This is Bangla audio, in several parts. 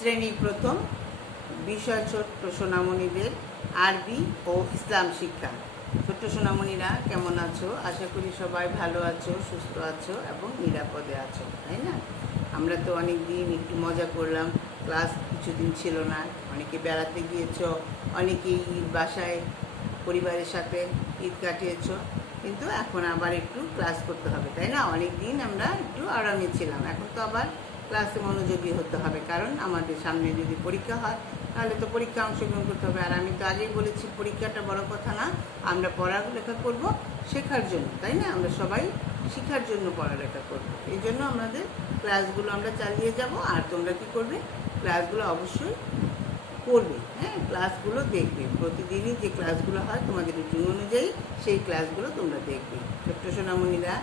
শ্রেণী প্রথম, বিষয় ছোট্ট সোনামণিদের আরবি ও ইসলাম শিক্ষা। ছোট্ট সোনামণিরা কেমন আছো? আশা করি সবাই ভালো আছো, সুস্থ আছো এবং নিরাপদে আছো, তাই না? আমরা তো অনেক দিন একটু মজা করলাম, ক্লাস কিছুদিন ছিল না, অনেকে বেড়াতে গিয়েছো, অনেকেই বাসায় পরিবারের সাথে ঈদ কাটিয়েছো, কিন্তু এখন আবার একটু ক্লাস করতে হবে, তাই না? অনেক দিন আমরা একটু আরামে ছিলাম, এখন তো আবার ক্লাসে মনোযোগী হতে হবে, কারণ আমাদের সামনে যদি পরীক্ষা হয় তাহলে তো পরীক্ষা অংশগ্রহণ করতে হবে। আর আমি তো আগেই বলেছি, পরীক্ষাটা বড় কথা না, আমরা পড়ালেখা করব শেখার জন্য, তাই না? আমরা সবাই শেখার জন্য পড়ালেখা করব, এই জন্য আমাদের ক্লাসগুলো আমরা চালিয়ে যাব। আর তোমরা কি করবে? ক্লাসগুলো অবশ্যই করবে, হ্যাঁ, ক্লাসগুলো দেখবে। প্রতিদিনই যে ক্লাসগুলো হয় তোমাদের রুটিন অনুযায়ী সেই ক্লাসগুলো তোমরা দেখবে। ছোট্ট সোনামণিরা,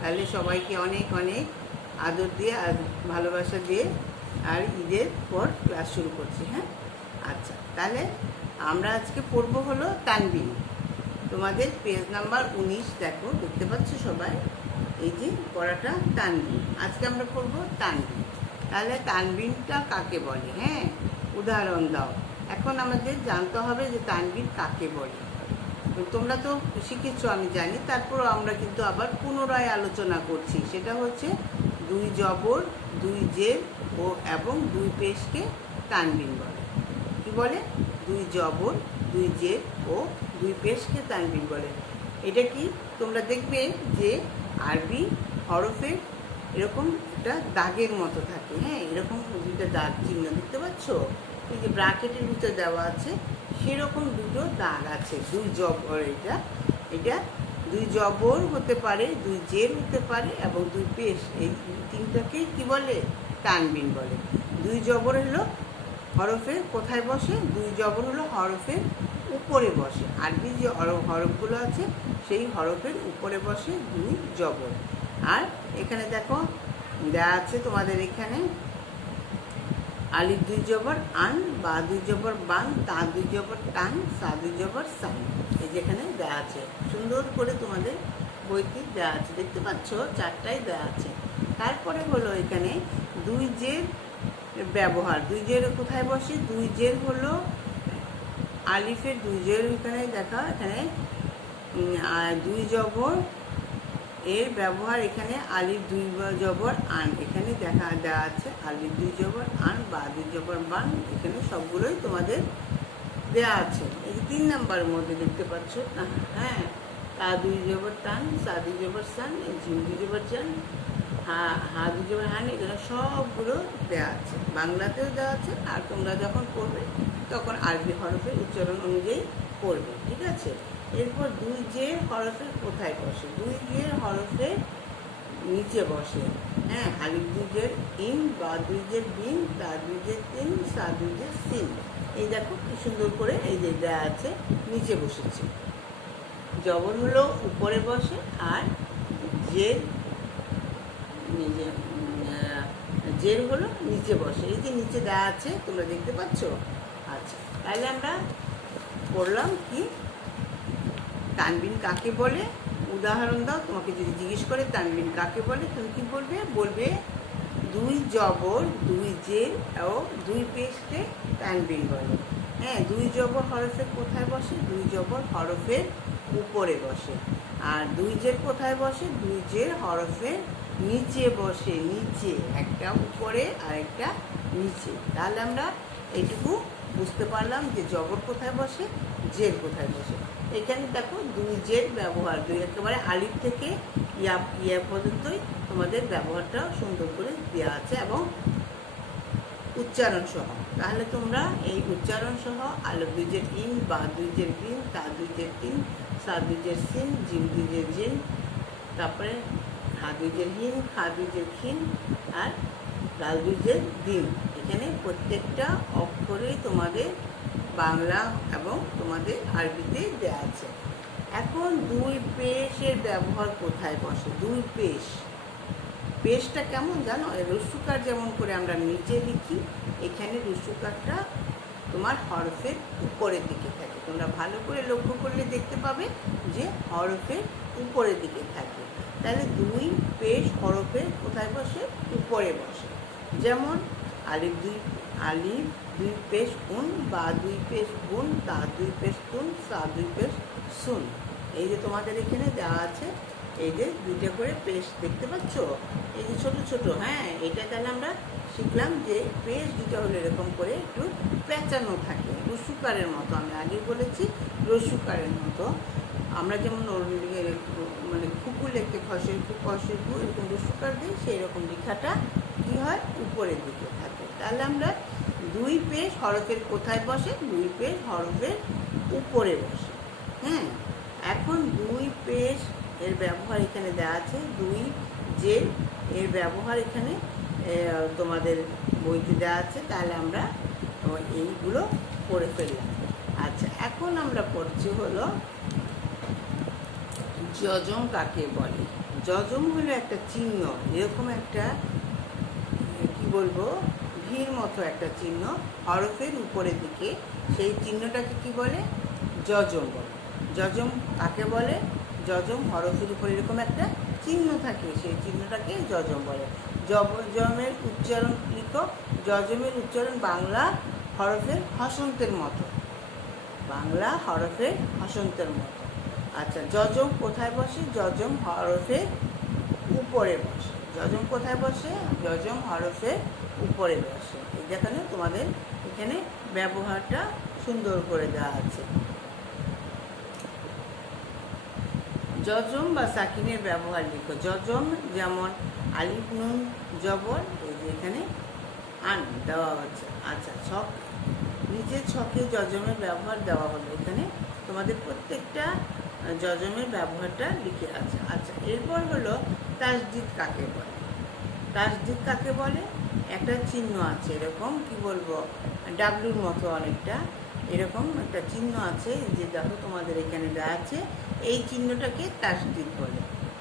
তাহলে সবাইকে অনেক অনেক আদর দিয়ে আর ভালোবাসা দিয়ে আর ঈদের পর ক্লাস শুরু করছি, হ্যাঁ। আচ্ছা, তাহলে আমরা আজকে পড়বো হলো তানবিন। তোমাদের পেজ নাম্বার 19 দেখো, দেখতে পাচ্ছ সবাই? এই যে পড়াটা তানবিন, আজকে আমরা পড়বো তানবিন। তাহলে তানবিনটা কাকে বলে? হ্যাঁ, উদাহরণ দাও। এখন আমাদের জানতে হবে যে তানবিন কাকে বলে। তোমরা তো শিখেছো আমি জানি, তারপরও আমরা কিন্তু আবার পুনরায় আলোচনা করছি। সেটা হচ্ছে দুই জবর, দুই জের ও এবং দুই পেশকে তানবিন বলে। কি বলে? দুই জবর, দুই জের ও দুই পেশকে তানবিন বলে। এটা কি তোমরা দেখবে যে আরবি হরফে এরকম একটা দাগের মতো থাকে, হ্যাঁ, এরকম দুইটা দাগ চিহ্ন দেখতে পাচ্ছ? এই যে ব্র্যাকেটের ভিতরে দেওয়া আছে সেরকম দুটো দাগ আছে। দুই জবর, এটা দুই জবর হতে পারে, দুই জের হতে পারে এবং দুই পেশ, এই তিনটাকেই কি বলে? তানবিন বলে। দুই জবর হলো হরফের কোথায় বসে? দুই জবর হলো হরফের উপরে বসে। আরবি যে হরফগুলো আছে সেই হরফের উপরে বসে দুই জবর। আর এখানে দেখো দেওয়া আছে তোমাদের এখানে আলিফ দুই জবর আন, বা দুই জবর বান, তা দুই জবর টান, সা দুই জবর সান। এই যেখানে দেওয়া আছে, সুন্দর করে তোমাদের বইতে দেওয়া আছে, দেখতে পাচ্ছ? চারটাই দেওয়া আছে। তারপরে হলো এখানে দুই জের ব্যবহার। দুই জের কোথায় বসে? দুই জের হলো আলিফের দুই জের, এখানে দেখা, এখানে দুই জবর এর ব্যবহার। এখানে আলিফ দুই জবর আন, এখানে দেখা দেওয়া আছে আলিফ দুই জবর আন, বা দুই জবর বান, এখানে সবগুলোই তোমাদের দেওয়া আছে। এই 3 নাম্বারের মধ্যে দেখতে পাচ্ছ না? হ্যাঁ, তা দুই জবর টান, সা দুই জবর সান, জিম দুই জবর জান, হা দুই জবর হান, এখানে সবগুলো দেওয়া আছে, বাংলাতেও দেওয়া আছে। আর তোমরা যখন পড়বে তখন আরবি হরফের উচ্চারণ অনুযায়ী পড়বে, ঠিক আছে? এরপর দুই জের হরফের কোথায় বসে? দুই জের হরফের নিচে বসে, হ্যাঁ, আলিফ দুই জের ইন, বা দুই জের বিন, তা দুই জের তিন, সা দুই জের সিন। এই দেখো কি সুন্দর করে এই যে দেওয়া আছে, নিচে বসেছে। জবর হলো উপরে বসে, আর জের জের হলো নিচে বসে। এই যে নিচে দেওয়া আছে, তোমরা দেখতে পাচ্ছ? আচ্ছা, তাহলে আমরা পড়লাম কি তানবিন কাকে বলে। উদাহরণ দাও। তোমাকে যদি জিজ্ঞেস করে তানবিন কাকে বলে, তুমি কি বলবে? বলবে দুই জবর, দুই জের ও দুই পেশকে তানবিন বলে। হ্যাঁ, দুই জবর হরফের কোথায় বসে? দুই জবর হরফের উপরে বসে। আর দুই জের কোথায় বসে? দুই জের হরফের নিচে বসে, নিচে, একটা উপরে আর একটা নিচে। তাহলে আমরা এইটুকু বুঝতে পারলাম যে জবর কোথায় বসে, জের কোথায় বসে। এখানে দেখো দুই জের ব্যবহার, দুই একেবারে আলিফ থেকে ইয়া পর্যন্তই তোমাদের ব্যবহারটা সুন্দর করে দেওয়া আছে এবং উচ্চারণ সহ। তাহলে তোমরা এই উচ্চারণ সহ আলিফ দুই জের ইন, বা দুই জের বিন, তা দুই জের তিন, সা দুই জের সিন, জিম দুই জের জিন, তারপরে হা দুই জের হিন, খা দুই জের খিন, আর লাল দুই জের দিন। এখানে প্রত্যেকটা অক্ষরেই তোমাদের বাংলা এবং তোমাদের আরবিতে দেওয়া আছে। এখন দুই পেশের ব্যবহার কোথায় বসে? দুই পেশ, পেশটা কেমন জানো? রস্যুকার যেমন করে আমরা নিচে লিখি, এখানে রস্যুকারটা তোমার হরফের উপরের দিকে থাকে। তোমরা ভালো করে লক্ষ্য করলে দেখতে পাবে যে হরফের উপরের দিকে থাকে। তাহলে দুই পেশ হরফের কোথায় বসে? উপরে বসে। যেমন আলিফ দুই আলিফ 2 পেশ উন, বা 2 পেশ বুন, তা 2 পেশ তুন, সা 2 পেশ সুন। এই যে তোমাদের এখানে দেওয়া আছে, এই যে 2টা করে পেশ দেখতে পাচ্ছ, এই যে ছোট ছোট। হ্যাঁ, এটা তাহলে আমরা শিখলাম যে পেশ দুটো হলো এরকম করে একটু পেঁচানো থাকে, রসুকারের মতো। আমি আগে বলেছি রসুকারের মতো। আমরা যেমন মানে খুকু লিখতে খসের খু খসের খু এরকম রসুকার দিই, সেই রকম লেখাটা কী হয়, উপরের দিকে থাকে। তাহলে আমরা 2 পেশ হরফের কোথায় বসে, 2 পেশ হরফের উপরে বসে। হ্যাঁ, এখন 2 পেশ এর ব্যবহার এখানে দেওয়া আছে, 2 জের এর ব্যবহার এখানে তোমাদের বইতে দেওয়া আছে। তাহলে আমরা এইগুলো পড়ে ফেললাম। আচ্ছা, এখন আমরা পড়ছি হলো যজম কাকে বলে। যজম হলো একটা চিহ্ন, এরকম একটা কি বলবো, ভির মতো একটা চিহ্ন হরফের উপরের দিকে, সেই চিহ্নটাকে কি বলে, যজম বলে। যজম কাকে বলে, যজম হরফের উপরে এরকম একটা চিহ্ন থাকে, সেই চিহ্নটাকে যজম বলে। যজমের উচ্চারণ লিখো। যজমের উচ্চারণ বাংলা হরফের হসন্তের মতো, বাংলা হরফের হসন্তের মতো। আচ্ছা, যজম কোথায় বসে, যজম হরফের উপরে বসে। যজম কোথায় বসে, যজম হরফের উপরে বসে। এই যেখানে তোমাদের এখানে ব্যবহারটা সুন্দর করে দেওয়া আছে। যজম বা সাকিনের ব্যবহার লিখো। যজম যেমন আলিফ নুন জবর, এই যে এখানে আন দেওয়া হচ্ছে। আচ্ছা, ছক, নিচের ছকে যজমের ব্যবহার দেওয়া হলো, এখানে তোমাদের প্রত্যেকটা যজমের ব্যবহারটা লিখে আছে। আচ্ছা, এরপর হলো তাসদিদ কাকে বলে। তাসদিদ কাকে বলে, একটা চিহ্ন আছে এরকম, কি বলবো, ডাব্লুর মতো অনেকটা এরকম একটা চিহ্ন আছে, যে দেখো তোমাদের এখানে দেওয়া আছে, এই চিহ্নটাকে তাসদিদ বলে।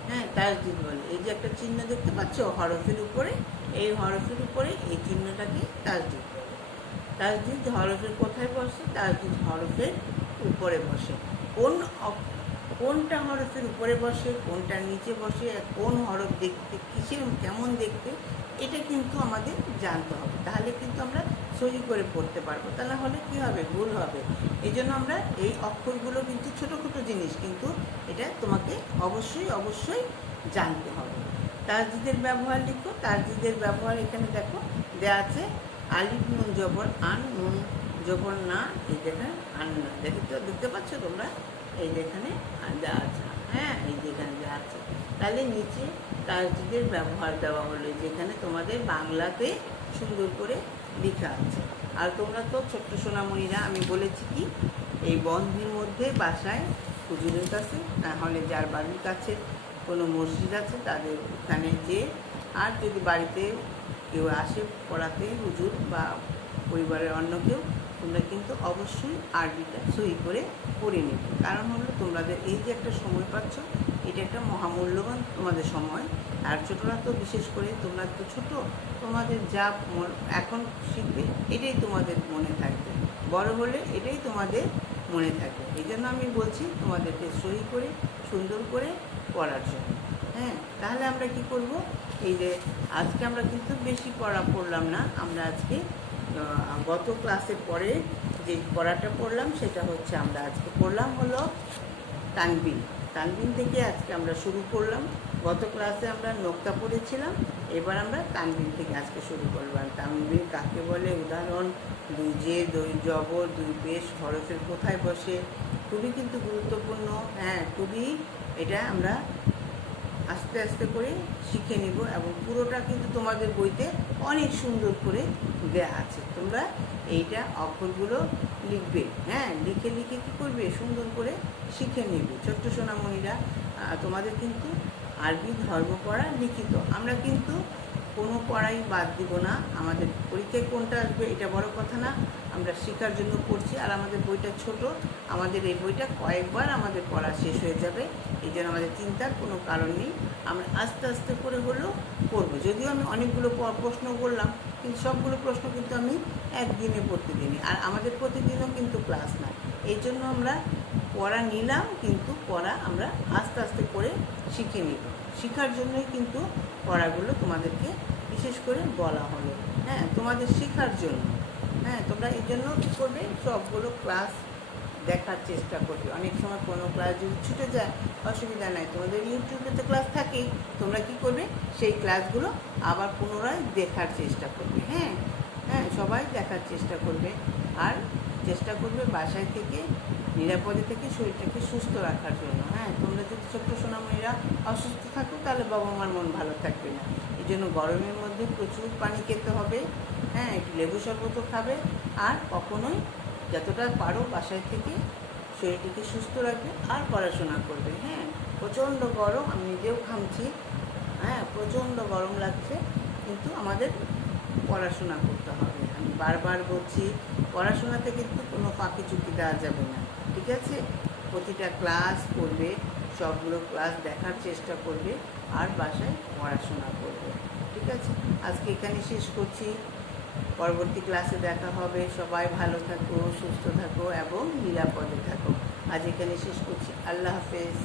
হ্যাঁ, তাসদিদ বলে। এই যে একটা চিহ্ন দেখতে পাচ্ছ হরফের উপরে, এই হরফের উপরে এই চিহ্নটাকে তাসদিদ বলে। তাসদিদ হরফের কোথায় বসে, তাসদিদ হরফের উপরে বসে। কোনটা হরফের উপরে বসে, কোনটা নিচে বসে, কোন হরফ দেখতে কিসের কেমন দেখতে, এটা কিন্তু আমাদের জানতে হবে। তাহলে কিন্তু আমরা সহি করে পড়তে পারবো, তা না হলে কী হবে, ভুল হবে। এই জন্য আমরা এই অক্ষরগুলো কিন্তু ছোটো ছোটো জিনিস, কিন্তু এটা তোমাকে অবশ্যই অবশ্যই জানতে হবে। তাসদিদের ব্যবহার লিখো। তাসদিদের ব্যবহার এখানে দেখো দেওয়া আছে, আলিফ নুন জবর আন, নুন জবর না, এই যেখানে আন না, দেখতে পাচ্ছ তোমরা, এই যেখানে দেওয়া আছে। হ্যাঁ, এই যেখানে দেওয়া আছে। তাহলে নিচে তাসদিদের ব্যবহার দেওয়া হলো, যেখানে তোমাদের বাংলাতে সুন্দর করে লেখা আছে। আর তোমরা তো ছোট্ট সোনামণিরা, আমি বলেছি কি, এই বন্ধের মধ্যে বাসায় হুজুরের কাছে, নাহলে যার বাড়ির কাছে কোনো মসজিদ আছে তাদের ওখানে যে, আর যদি বাড়িতে কেউ আসে পড়াতে হুজুর বা পরিবারের অন্য কেউ, তোমরা কিন্তু অবশ্যই আরবিটা সহি করে পড়ে নেবে। কারণ হলো তোমাদের এই যে একটা সময় পাচ্ছ, এটা একটা মহামূল্যবান তোমাদের সময়। আর ছোটরা তো বিশেষ করে, তোমরা তো ছোটো, তোমাদের যা এখন শিখবে এটাই তোমাদের মনে থাকবে, বড় হলে এটাই তোমাদের মনে থাকবে। এই জন্য আমি বলছি তোমাদেরকে সহি করে সুন্দর করে পড়ার জন্য। হ্যাঁ, তাহলে আমরা কি করব, এই যে আজকে আমরা কিন্তু বেশি পড়লাম না, আমরা আজকে গত ক্লাসের পরে যে পড়াটা পড়লাম সেটা হচ্ছে, আমরা আজকে পড়লাম হলো তানবিন। তানবিন থেকে আজকে আমরা শুরু করলাম। গত ক্লাসে আমরা নোক্তা পড়েছিলাম, এবার আমরা তানবিন থেকে আজকে শুরু করলাম। তানবিন কাকে বলে, উদাহরণ, 2 জের 2 জবর 2 পেশ হরফের কোথায় বসে, খুবই কিন্তু গুরুত্বপূর্ণ। হ্যাঁ, খুবই, এটা আমরা আস্তে আস্তে করে শিখে নিব, এবং পুরোটা কিন্তু তোমাদের বইতে অনেক সুন্দর করে দেওয়া আছে। তোমরা এইটা অক্ষরগুলো লিখবে। হ্যাঁ, লিখে লিখে কী করবে, সুন্দর করে শিখে নেবে। ছোট্ট সোনামণিরা, তোমাদের কিন্তু আরবি ধর্ম পড়া লিখিত, আমরা কিন্তু কোনো পড়াই বাদ দিব না। আমাদের পরীক্ষায় কোনটা আসবে এটা বড় কথা না, আমরা শেখার জন্য পড়ছি। আর আমাদের বইটা ছোট, আমাদের এই বইটা কয়েকবার আমাদের পড়া শেষ হয়ে যাবে, এই জন্য আমাদের চিন্তার কোনো কারণ নেই। আমরা আস্তে আস্তে করে হলেও পড়বো। যদিও আমি অনেকগুলো প্রশ্ন বললাম, কিন্তু সবগুলো প্রশ্ন কিন্তু আমি একদিনে প্রতিদিনই, আর আমাদের প্রতিদিনও কিন্তু ক্লাস না, এই জন্য আমরা পড়া নিলাম, কিন্তু পড়া আমরা আস্তে আস্তে করে শিখে নিব। শেখার জন্যই কিন্তু পড়াগুলো তোমাদেরকে বিশেষ করে বলা হলো। হ্যাঁ, তোমাদের শেখার জন্য। হ্যাঁ, তোমরা এই জন্য কী করবে, সবগুলো ক্লাস দেখার চেষ্টা করবে। অনেক সময় কোনো ক্লাস যদি ছুটে যায় অসুবিধা নাই, তোমাদের ইউটিউবে তো ক্লাস থাকেই, তোমরা কি করবে সেই ক্লাসগুলো আবার পুনরায় দেখার চেষ্টা করবে। হ্যাঁ হ্যাঁ, সবাই দেখার চেষ্টা করবে। আর চেষ্টা করবে বাসায় থেকে নিরাপদে থেকে শরীরটাকে সুস্থ রাখার জন্য। হ্যাঁ, তোমরা যদি ছোট্ট সোনামণিরা অসুস্থ থাকো তাহলে বাবা মার মন ভালো থাকবে না। এই জন্য গরমের মধ্যে প্রচুর পানি খেতে হবে। হ্যাঁ, একটু লেবু শরবতও খাবে। আর কখনোই যতটা পারো বাসায় থেকে শরীরটিকে সুস্থ রাখবে আর পড়াশোনা করবে। হ্যাঁ, প্রচণ্ড গরম, আমি নিজেও ঘামছি। হ্যাঁ, প্রচণ্ড গরম লাগছে, কিন্তু আমাদের পড়াশোনা করতে হবে। আমি বারবার বলছি, পড়াশোনাতে কিন্তু কোনো ফাঁকি চুকি দেওয়া যাবে না, ঠিক আছে? প্রতিটা ক্লাস করবে, সবগুলো ক্লাস দেখার চেষ্টা করবে আর বাসায় পড়াশোনা করবে, ঠিক আছে? আজকে এখানে শেষ করছি, পরবর্তী ক্লাসে দেখা হবে। সবাই ভালো থাকো, সুস্থ থাকো এবং নিরাপদে থাকো। আজ এখানে শেষ করছি। আল্লাহ হাফেজ।